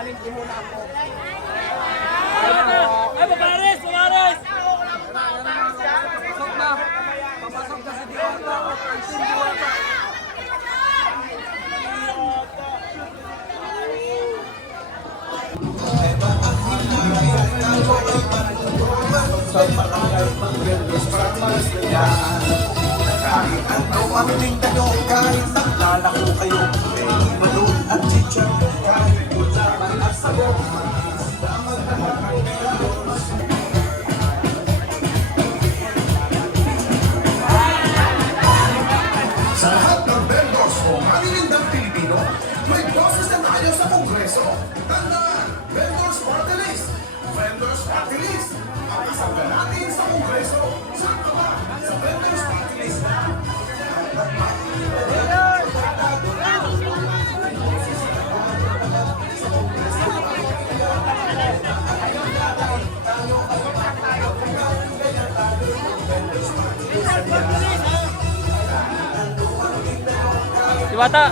Ay, Papares! Papares! Papasok na! Papasok na si Diwata! Si Diwata! Ano ang tingkado kahit naglalako kayo May balon at chicha kahit sabon Sa lahat ng vendors o maninindang Pilipino, may boses sa Kongreso. Vendors Party List. Vendors Party List. Ang kasangga natin sa Kongreso. Saan ba? Vendors Party List. Diwata!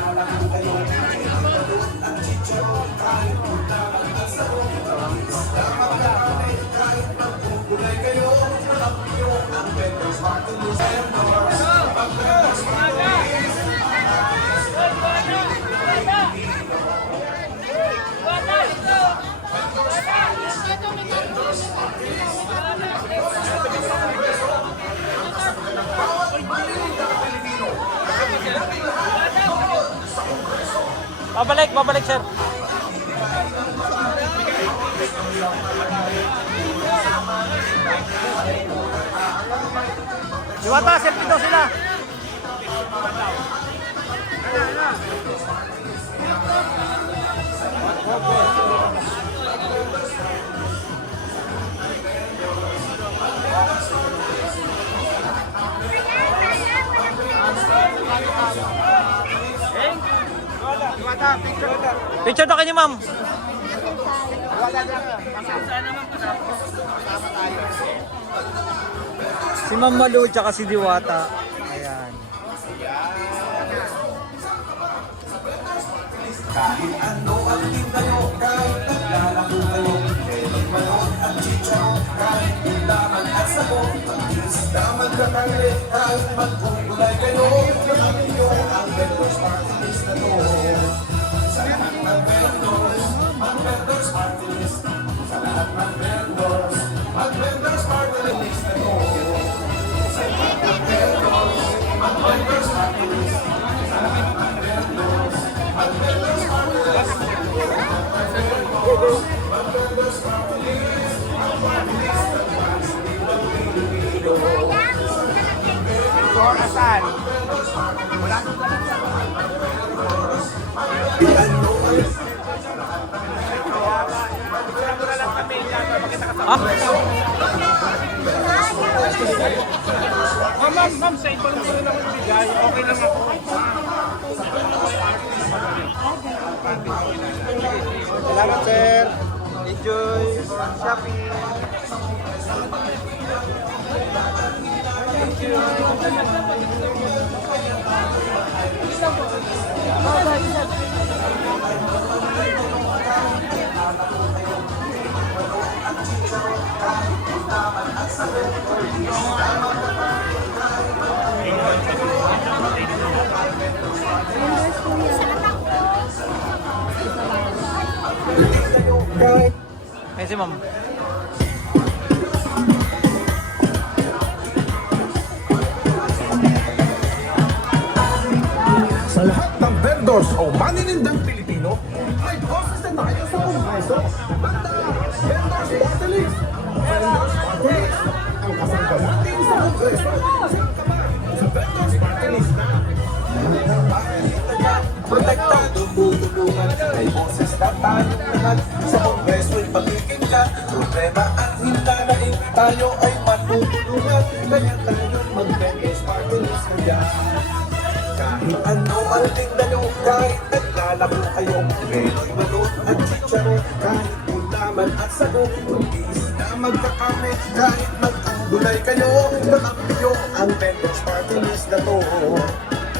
Babalik, babalik, sir. Diwata, selfie daw sila. Picture daw kayo, ma'am. Si Ma'am Malu tsaka si Diwata. Ayan. Kahit ano ang tingkado kahit naglalako kayo May balon at chicha kahit gulaman at sabon Isda magkakali kahit Ah? Ah, ma'am, ma'am, sa ibang ko rin ako bigay. Okay lang ako. Salamat, sir. Enjoy shopping. Ay, si o maninindang Pilipino, may boses na tayo sa Kongreso. Tandaan, Vendors Party. Vendors Party. Ang kasangga natin sa Kongreso. Protektado, tutulungan May boses na tayong lahat Sa kongreso'y pakikinggan Problema at hinanain Tayo ay man magtutulungan Kaya tayo mag-vendors party dyan kahit ano ang tinda nyo, kahit naglalako kayo. Meron balot at chicharon, kahit gulaman at sago Tumbis na magkakame, kahit magkagulay kayo Takampi nyo ang vendors party list na to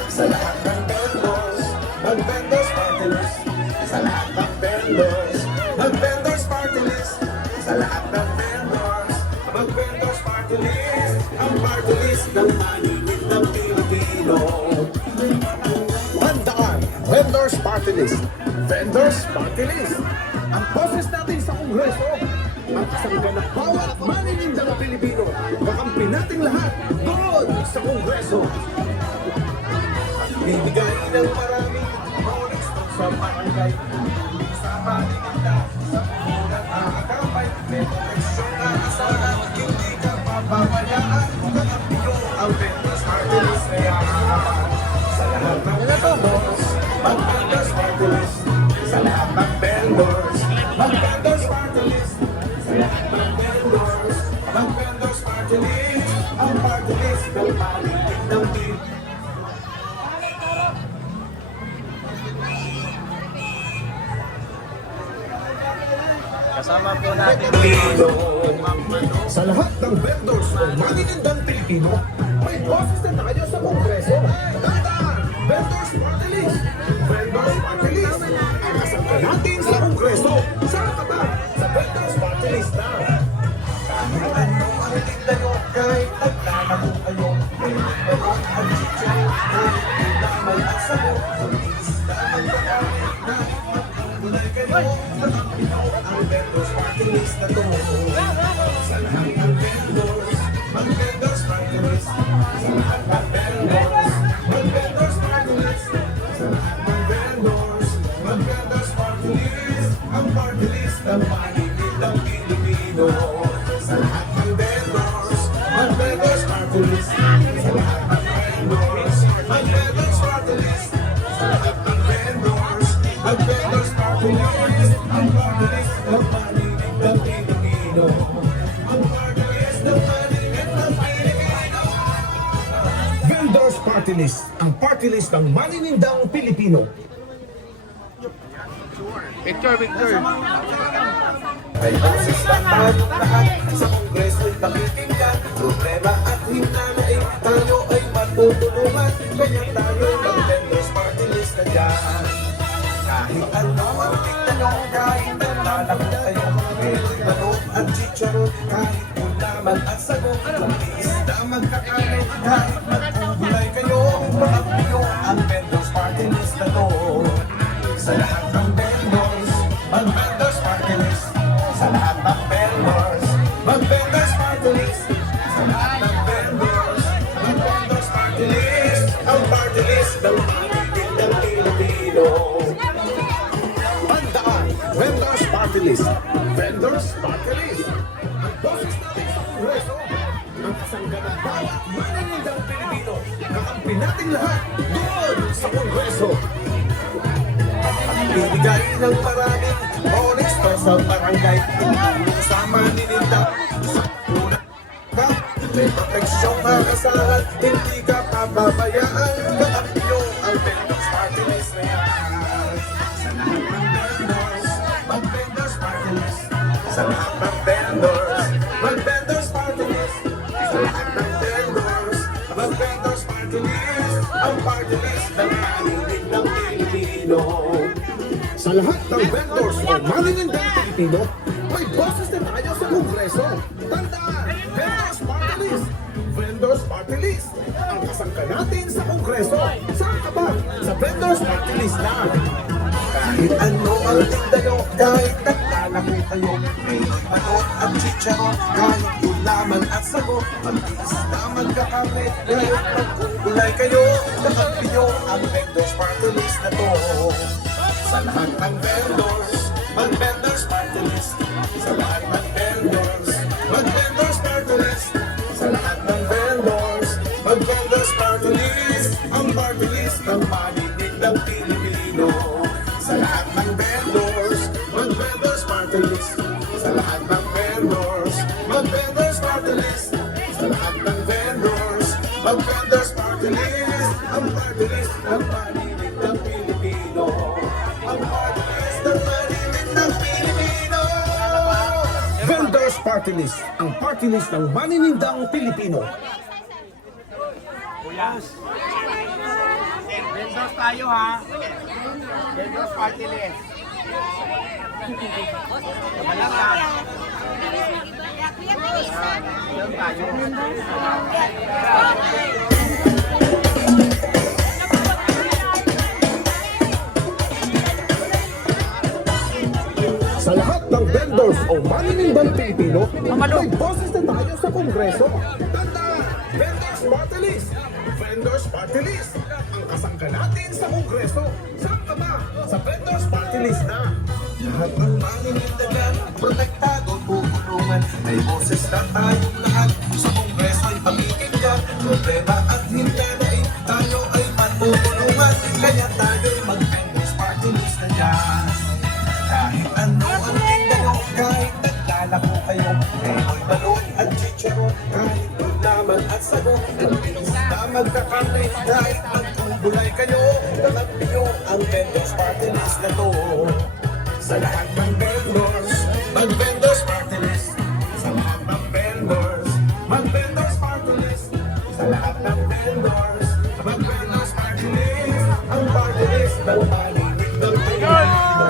Sa lahat ng vendors, mag-vendors party Sa lahat ng vendors, mag-vendors party list Sa lahat ng vendors, mag-vendors party list Ang party list ng manigit ng Pilipino Handaan, Vendors Party List. Vendors Party List. Ang boses natin sa Kongreso. Ang kasangga ng bawat maninindang Pilipino. Kakampi nating lahat doon sa Kongreso. At bibigay ng marami bonus sa barangay. Sa maninda, sa mga nakakapay. May proteksyon na kasama, hindi ka papabayaan. Kakampi nyo ang Vendors Party List na yan. Sa lahat ng vendors, mag-vendors party list. Ng vendors, mag-vendors party list. Ang party list ng paligid ng team. Kasama po natin Pilipino. Sa lahat ng vendors o maninindang Pilipino, may boses na tayo nyo, kahit naglalako kayo, may balot at chicharon, kahit ulaman at sago, mabilis na magkakamit, kahit magkulay kayo, tatampi nyo ang vendors party list na to. Sa lahat ng vendors, mag-vendors party list. Sa lahat ng vendors, mag-vendors party list. Sa lahat ng vendors, mag-vendors party list. Ang party list ng Vendors Party List, ang party list ng maninindang Pilipino. Picture, picture. Na tayo lahat sa Kongreso'y pakikinggan Problema at hinanain, tayo ay matutulungan Kaya tayo mag-vendors party list na dyan Kahit ano ang tingnan nyo, kahit naglalak na kayo Meron balot at chicharon, kahit gulaman at sago Mabilis na magkakain, kahit magkugulay kayo Makampi nyo ang vendors party list na to Sa lahat List. Vendors Party List. Ang boses natin sa Kongreso. Ang kasangga ng bawat maninindang Pilipino. Kakampi natin lahat doon sa Kongreso. Bibigay ng maraming bonus to sa barangay. Sa manininda, sa una. May proteksyon na kasalan, hindi ka pababayaan. Kakampi ang Vendors Party List na yan. Sa ng vendors, mag-vendors party list. Sa ng vendors, mag-vendors party list. Ang party list ng paligid ng. Sa lahat ng vendors o maninindang Pilipino, may boses na tayo sa Kongreso. Tandaan, vendors party list. Vendors party list. Ang kasangka natin sa Kongreso. Saan ka ba? Sa vendors party list na. Kahit ano ang tinda nyo, kahit naglalaki kayo May manok at chicharon, kahit gulaman at sago Mabilis na magkakape, kahit magkugulay kayo Kakampi nyo ang vendors party list na to. Sa lahat ng vendors, mag-vendors party Sa lahat ng Spartalis Sa lahat ng vendors Mag-vendors Spartalis Sa lahat ng vendors Mag-vendors Spartalis Ang Spartalis ng paninig ng Pilipino. Ang Spartalis ng paninig ng Pilipino. Vendors Spartalis Ang Spartalis ng maninindang Pilipino. Kuya Vendors tayo ha? Vendors Spartalis sa lahat ng vendors o maninindang Pilipino, may boses na tayo sa Kongreso. Tanda! Vendors Party List! Vendors Party List! Ang kasangka natin sa Kongreso. Saan ka ba? Sa Party List na! Lahat ng maninindang protektado tutulungan. May boses na tayong lahat. Sa kongreso ay pakikinggan. Problema at hinanain. Tayo ay matutulungan. Kaya tayo'y mag-vendors party list na dyan. Kahit ano ang tinda nyo, kahit naglalako kayo. Pinoy balon at chicharon, kahit gulaman at sago. Na magkakarne, kahit magtubulay kayo. Vendors party list na to. Sa lahat ng vendors, mag-vendors party list. Sa lahat ng vendors, mag-vendors party list. Sa lahat ng vendors, mag-vendors party list. Ang party list ng malimit ng Pilipino.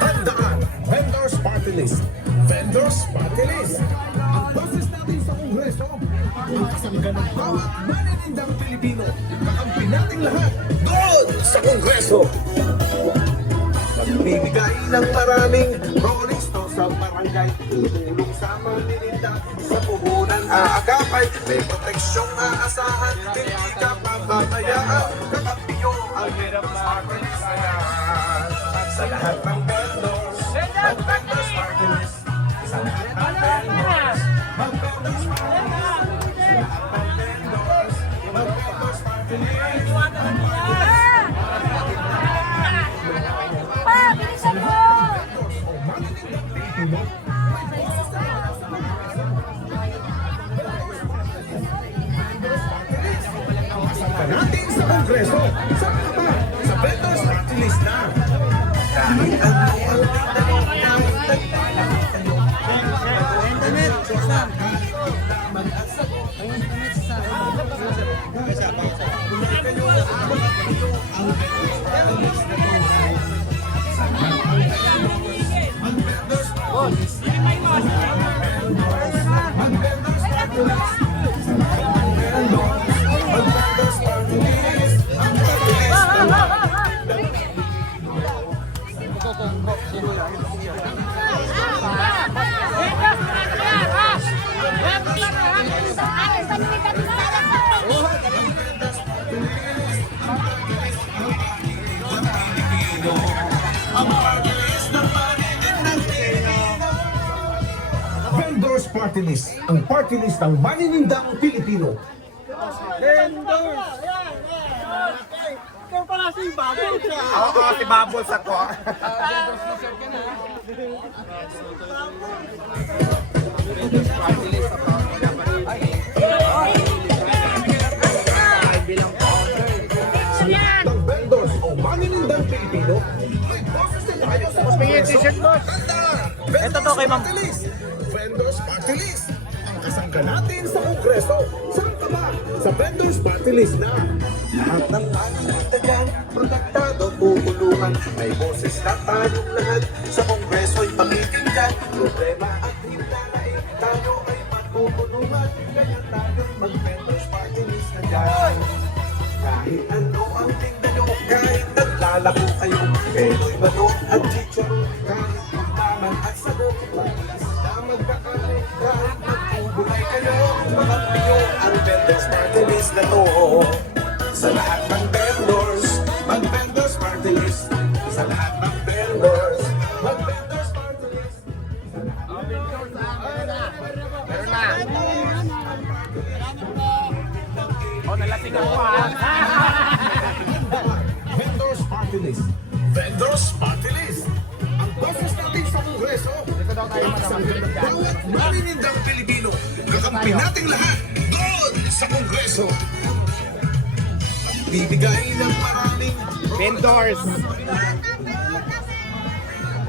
Tandaan! Vendors Party List! Vendors Party List! Ang boses natin sa Kongreso, ang kasangga ng bawat maninindang Pilipino, nating lahat doon sa Kongreso! Nagbibigay ng maraming rolling stone sa barangay Tutulong sa manininda sa puhunan aagapay May proteksyong aasahan, hindi ka pababayaan Kakampi nyo ang hirap pagsayan Sa lahat ng vendors, mag-vendors party list Sa lahat ng vendors, mag-vendors party list Sa lahat sa Kongreso! Ka ba? Sa Vendors Party List na! Ano ang Vendors Party List, ang party list ng maninindang Pilipino. Oo, si Bubbles ako. ng vendors o maninindang Pilipino, may boses tayo sa! Ito to kay Ma'am. Natin sa Kongreso. Saan ka ba? Sa Vendors Party List na. Lahat ng maninita dyan, protektado, tutulungan. May boses na tayong lahat. Sa kongreso ay pakikinggan. Problema at hinanain, tayo ay matutulungan. Kaya tayo mag-members party list na dyan. Kahit ano ang tinda nyo, kahit naglalako kayo. Penoy balon at chicharon, kahit gulaman at sago. Na magkakari, kahit magtubulay kayo. Makampi nyo ang vendors party list na to. Sa lahat ng vendors, mag-vendors party list. Sa lahat ng vendors, mag-vendors party list. Meron na. Oh, nalasing ako ha. Vendors Party List. Vendors Party List. Ang boses natin sa Kongreso. Ang kasangga ng bawat maninindang Pilipino. Kakampi nating lahat doon sa Kongreso. Bibigay ng maraming Vendors.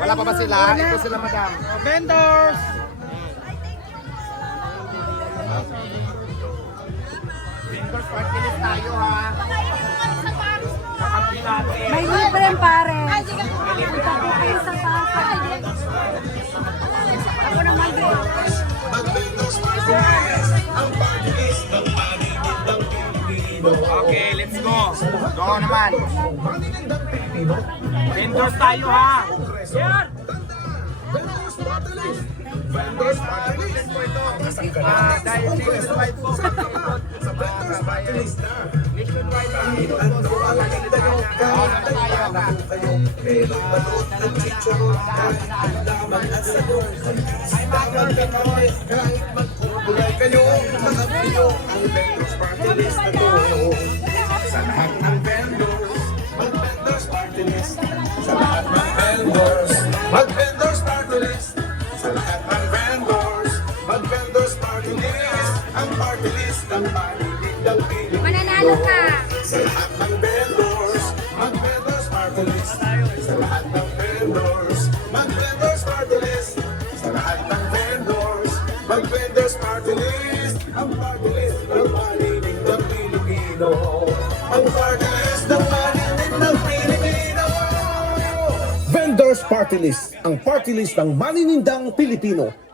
Wala pa ba sila? Ito sila, madam. Vendors! Vendors, party list tayo ha. Kakampi natin. May libre pare. Kami. Sa pasa. Ako naman din. Okay, let's go. Go naman. Vendors tayo ha. Yan! Vendors list Vendors party list Ang kasangkalan sa vendors party list na Kahit ano ang tinda nyo Kahit naglalako kayo Melong balot at chicharon Kahit laman at sago Taman ka kami Kahit magkukulay kayo Tanggapin nyo ang vendors party list na to Sa lahat ng vendors Mag-vendors party list Sa lahat ng vendors Ang party list ng paninindang Pilipino Mananalo ka. sa lahat ng vendors, mag-vendors party list. Sa lahat ng vendors, mag-vendors party list. Sa lahat ng vendors, mag-vendors party list. Ang party list ng maninig ng Pilipino. Ang party list ng maninig ng Pilipino. Vendors Party List, ang party list ng maninindang Pilipino.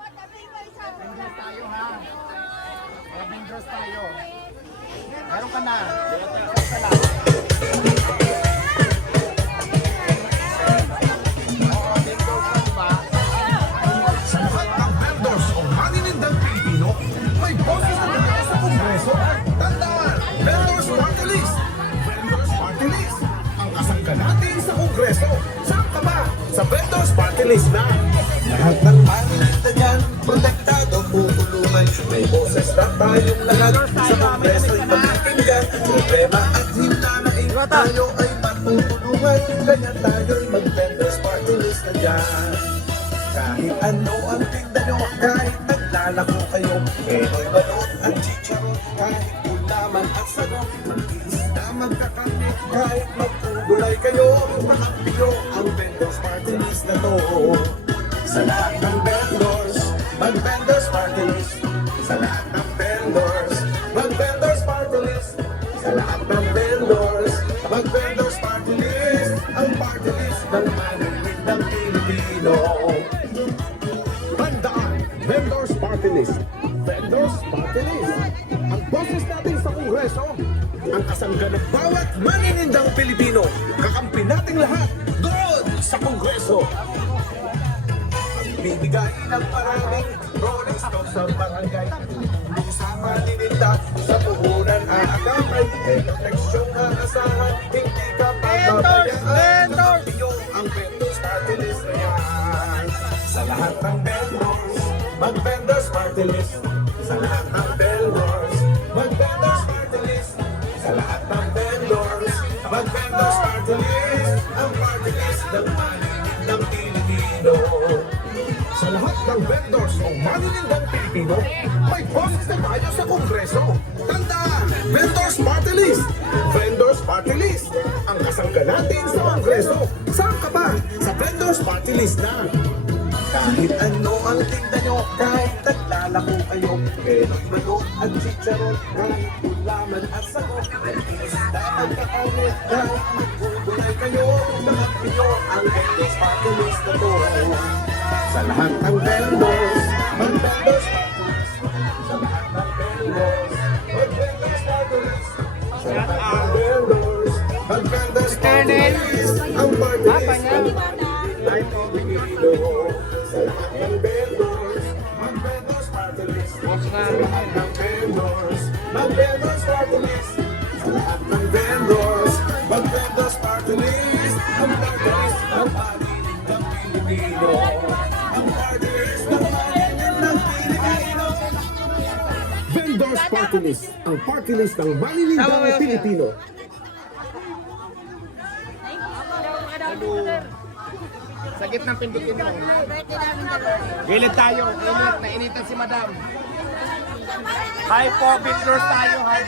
Kahit ulaman at sagot, mag-isda magkakarne, kahit magkugulay kayo, makampiyo ang vendors party na to. Sa lahat ng vendors, mag-vendors party list. Sa lahat ng vendors, mag-vendors party list. Sa lahat ng vendors, mag-vendors party list. Ang party list ng manulit ng Pilipino. Tandaan, Vendors Party. Kongreso. Ang kasangga ng bawat maninindang Pilipino. Kakampi nating lahat doon sa Kongreso. Bibigay ng maraming rolling stones sa barangay. Kung sa manininda, sa puhunan aakapay, may proteksyong aasahan, hindi ka papabayaan. Nakapinyo ang vendors party list na yan. Sa lahat ng vendors, mag-vendors party list. Sa lahat ng vendors, ng vendors o maninindang Pilipino, may boses na tayo sa Kongreso. Tandaan, Vendors Party List. Vendors Party List. Ang kasangga natin sa Kongreso. Saan ka ba? Sa Vendors Party List na. Kahit ano ang tinda nyo, kahit naglalako kayo, Pinoy manok at chicharon, kahit ulaman at sagot, isda at kakane, kahit magugulay kayo, nakapin nyo ang vendors party list na to. Sa lahat ng vendors, party list. Sa lahat ng vendors, list. Sa lahat ng vendors. Ang party list ng Light of. Sa lahat ng vendors, list. Sa lahat ng vendors, Party List. Ang party list ng maninindang Pilipino. Sa gitnang pindutin mo. Gilid tayo. Init. Nainitan si madam. Hi po, vendors tayo. Hi.